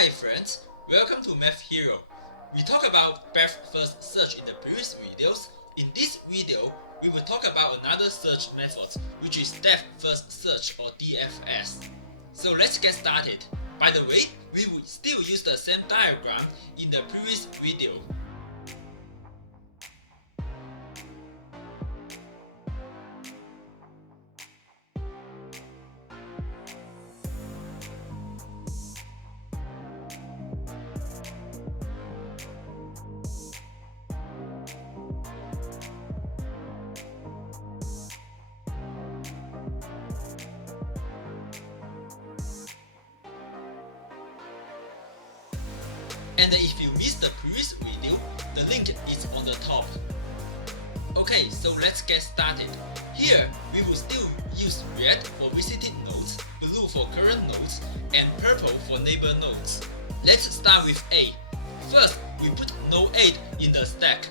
Hi friends, welcome to Math Hero. We talked about depth first search in the previous videos. In this video, we will talk about another search method, which is depth first search or DFS. So let's get started. By the way, we will still use the same diagram in the previous video. And if you missed the previous video, the link is on the top. Okay, so let's get started. Here, we will still use red for visited nodes, blue for current nodes, and purple for neighbor nodes. Let's start with A. First, we put node 8 in the stack.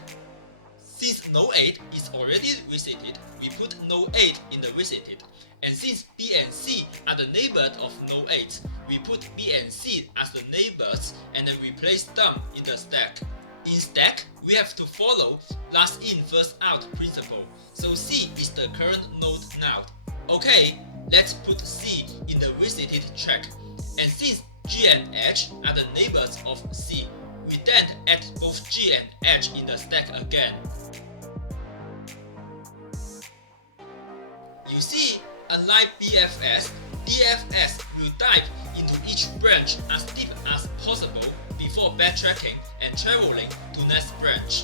Since node 8 is already visited, we put node 8 in the visited. And since B and C are the neighbors of node 8, we put B and C as the neighbors and then we place them in the stack. In stack, we have to follow last in first out principle, so C is the current node now. Okay, let's put C in the visited track. And since G and H are the neighbors of C, we then add both G and H in the stack again. You see, unlike BFS, DFS will dive into each branch as deep as possible before backtracking and traveling to next branch.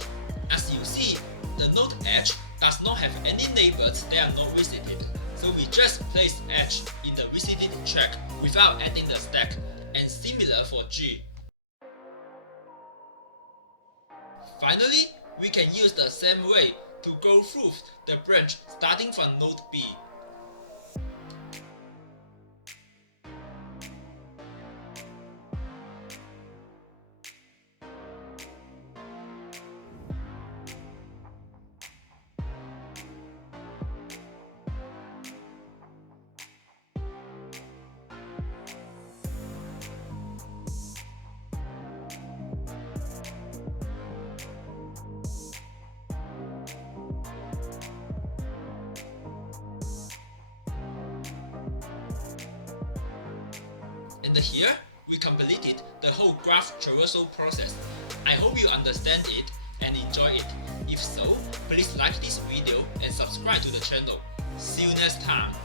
As you see, the node H does not have any neighbors that are not visited, so we just place H in the visited track without adding the stack, and similar for G. Finally, we can use the same way to go through the branch starting from node B. And here, we completed the whole graph traversal process. I hope you understand it and enjoy it. If so, please like this video and subscribe to the channel. See you next time.